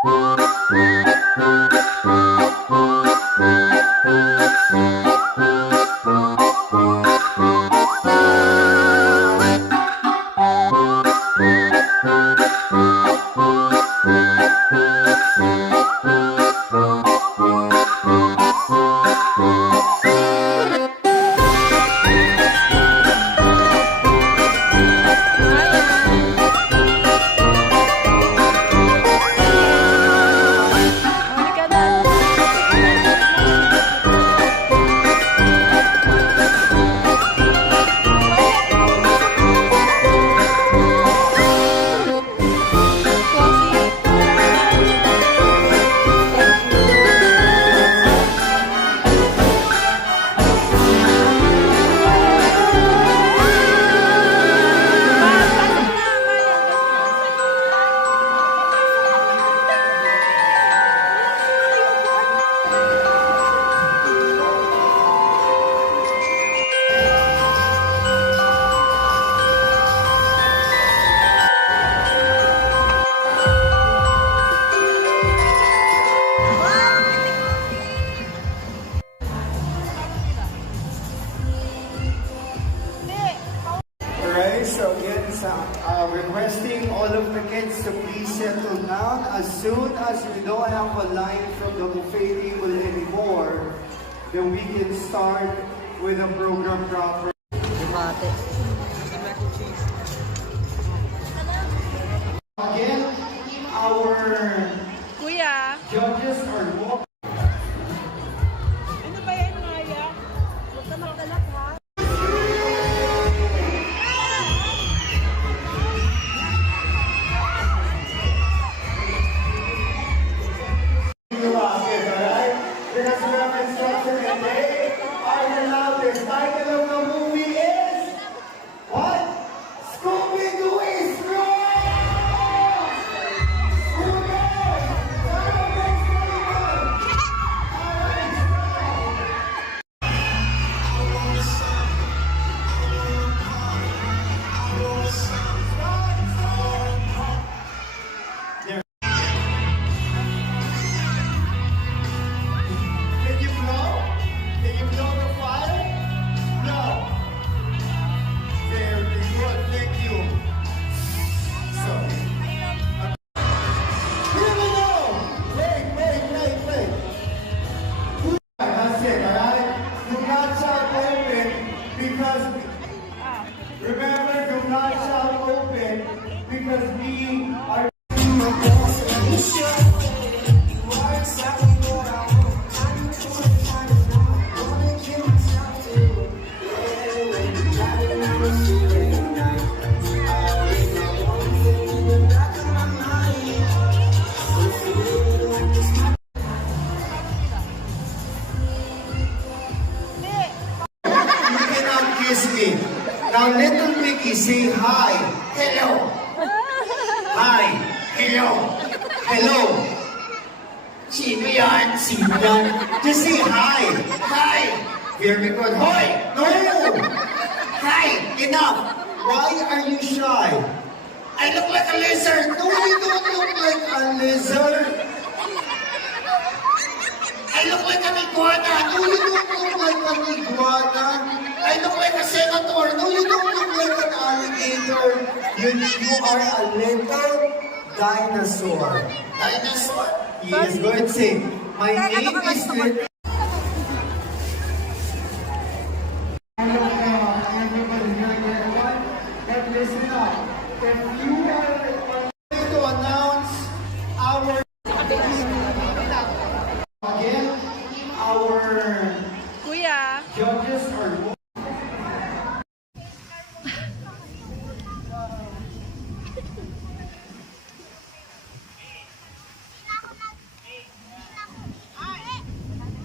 So again, requesting all of the kids to please settle down. As soon as we don't have a line from the buffet table anymore, then we can start with the program proper. Again, our judges are walking. Ano ba yan, Maya? Huwag ka magdalak, ha? Because we have instruction and they are allowed. The title of the movie is what? Scooby-Doo is wrong! Remember, do not shout open because we are. Now, little Mickey, say hi. Hello. Hi. Hello. Hello. Sino yan? Sino yan? Just say hi. Hi. Very good. Hoy! No! Hi. Enough. Why are you shy? I look like a lizard. No, you don't look like a lizard. I look like an iguana. No, you don't look like an iguana. I look like a senator. No, you don't look like an alligator. You are a little dinosaur. Dinosaur? Yes, go ahead and say, my name is Little. Listen up. If you are going to announce our again, our judges are.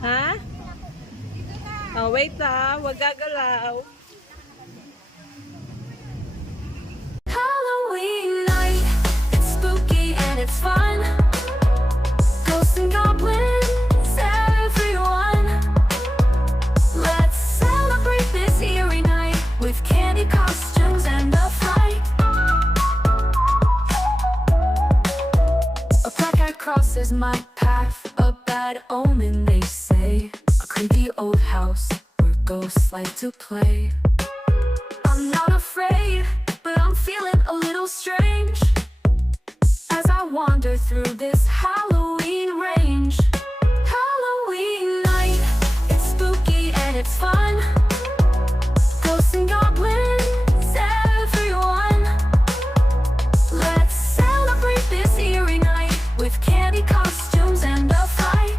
Ha? Oh, wait ha. Huwag gagalaw. Halloween night, it's spooky and it's fun. Ghosts and goblins, everyone. Let's celebrate this eerie night with candy costumes and a fright. A placard crosses my path, a bad omen they say. A creepy old house where ghosts like to play. I'm not afraid, but I'm feeling a little strange as I wander through this Halloween range. Halloween night, it's spooky and it's fun. Ghosts and goblins, everyone. Let's celebrate this eerie night with candy costumes and a fight.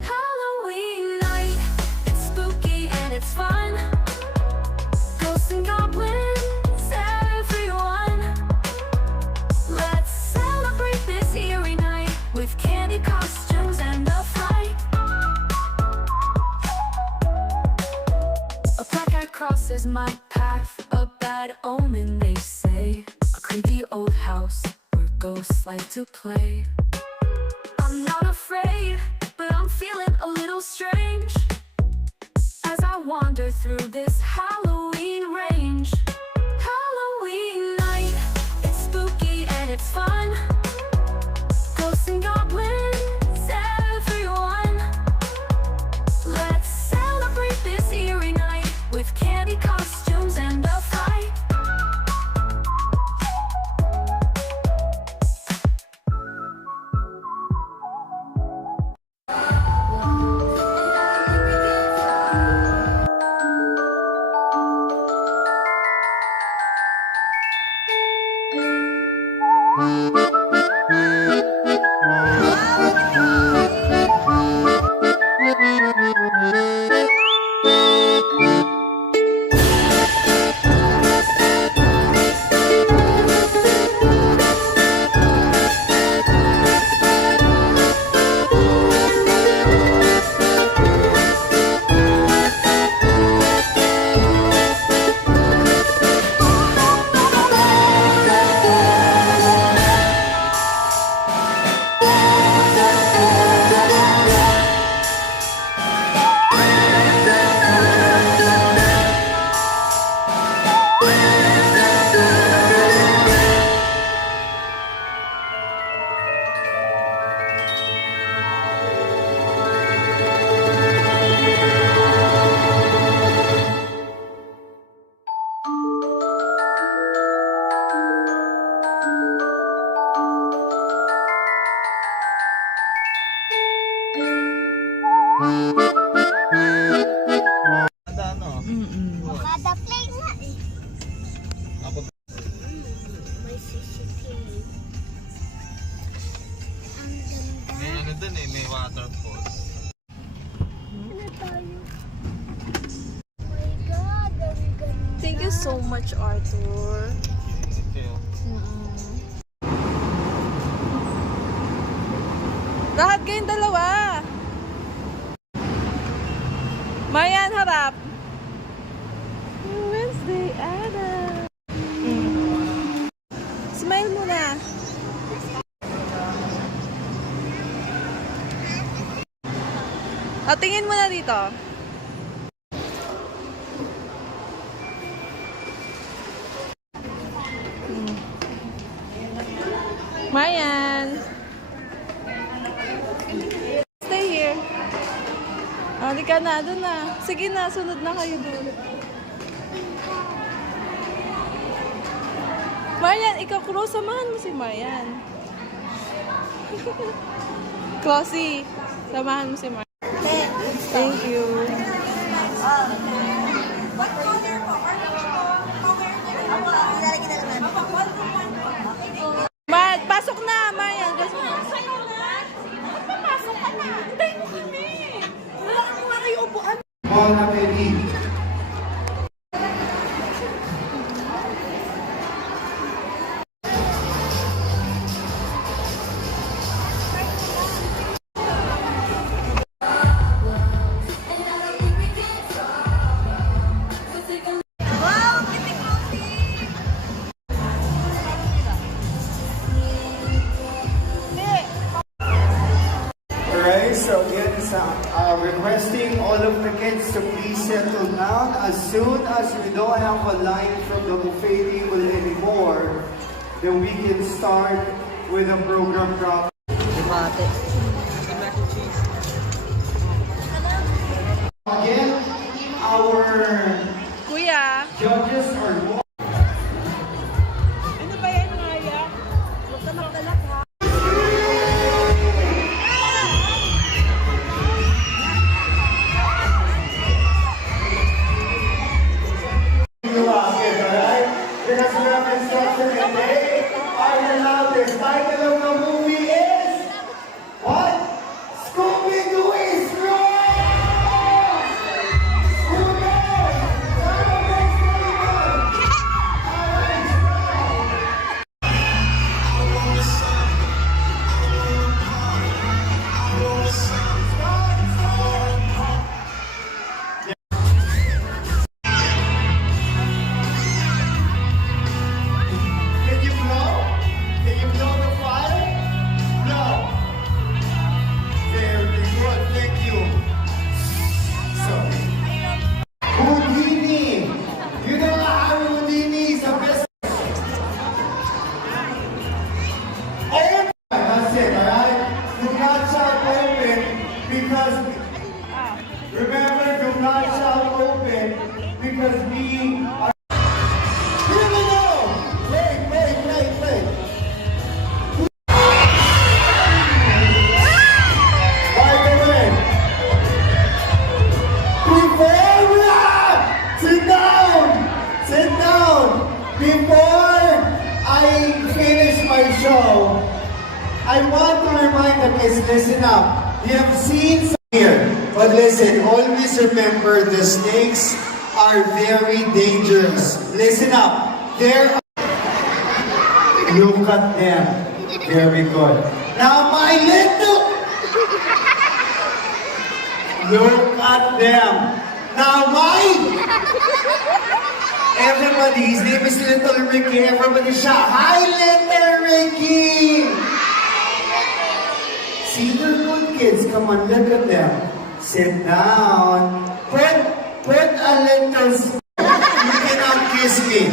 Halloween night, it's spooky and it's fun. Ghosts and goblins, everyone. Let's celebrate this eerie night with candy costumes and a fight. A black eye crosses my path, a bad omen they say. A creepy old house where ghosts like to play. I'm not afraid, but I'm feeling a little strange as I wander through this Halloween range. Halloween night, it's spooky and it's fun. Ghosts and goblins, everyone. Let's celebrate this eerie night with candy costumes and a fight. Kada play nga eh. May CCTV. Ang ganda. May ano dun eh, may waterfall. Ano tayo? Oh my God, ang ganda. Thank you so much, Arthur. Okay. Lahat kayong dalawa. Mayan, harap. Wednesday, Anna. Smile muna. Tingin mo na dito. Marian. Stay here. Di ka na, doon na. Sige na, sunod na kayo doon. Marian, ikaw, Close, samahan mo si Marian. Closey, samahan mo si Marian. Thank you. Pasok na, Marian. Papasok ka na. Hintay mo kami. Wala kang mga kayo upuan. Bon appetit. Alright, so again, requesting all of the kids to please settle down. As soon as we don't have a line from the buffet table anymore, then we can start with a program drop. Again, our Kuya. judges are more. Ano ba yan, Maya? Huwag ka magdalak, ha? Alright? Because we have instruction and they are allowed. The title of the movie is what? Scooby-Doo is wrong! Who knows? Alright, Can you blow? Can you blow the fire? Blow. Very good, thank you. Sorry. Houdini. You know how Houdini is the best. Oh, that's it, alright? Do not shout open because remember, do not shout open because we are. No, no, no! Wait. By the way, sit down. Before I finish my show, I want to remind the kids, listen up. You have seen some here, but listen, always remember the snakes are very dangerous. Listen up. Look at them. Very good. Now my little... Look at them. Now mine! Everybody, his name is Little Ricky. Everybody shout, hi Little Ricky! See, they're good kids. Come on, look at them. Sit down. Put a little... You cannot kiss me.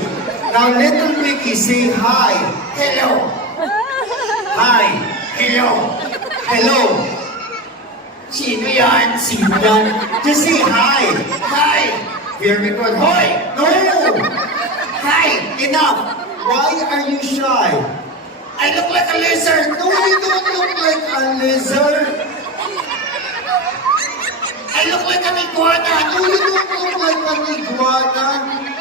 Now, Little Ricky, say hi. Hello. Hi. Hello. Hello. Sino yan? Sino yan? Just say hi. Hi. Very good. Hoy! No! Hi! Enough! Why are you shy? I look like a lizard. No, you don't look like a lizard. I look like an iguana. No, you don't look like an iguana.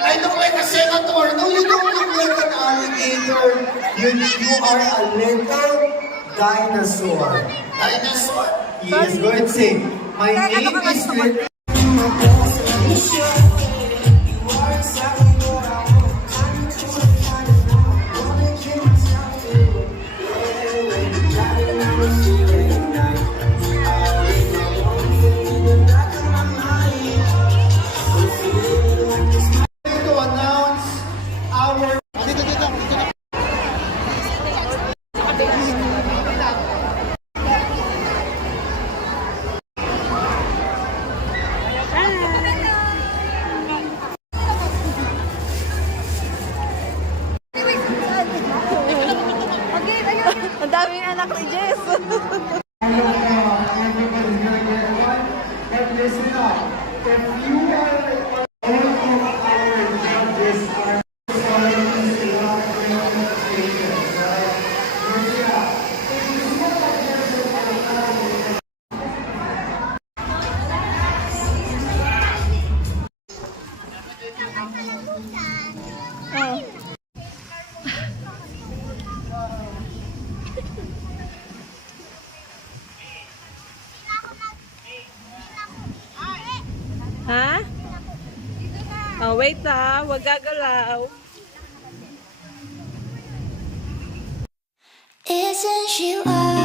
I look like a senator. No, you don't look like an alligator. You are a little dinosaur. Dinosaur? Yes, go ahead say. My name is Little. To announce our listen up. If you are all of our judges are sorry to say not representations, right? Listen up. If you see that there's a Oh. Ha? Oh, wait ah. Huwag gagalaw. Isn't she wild?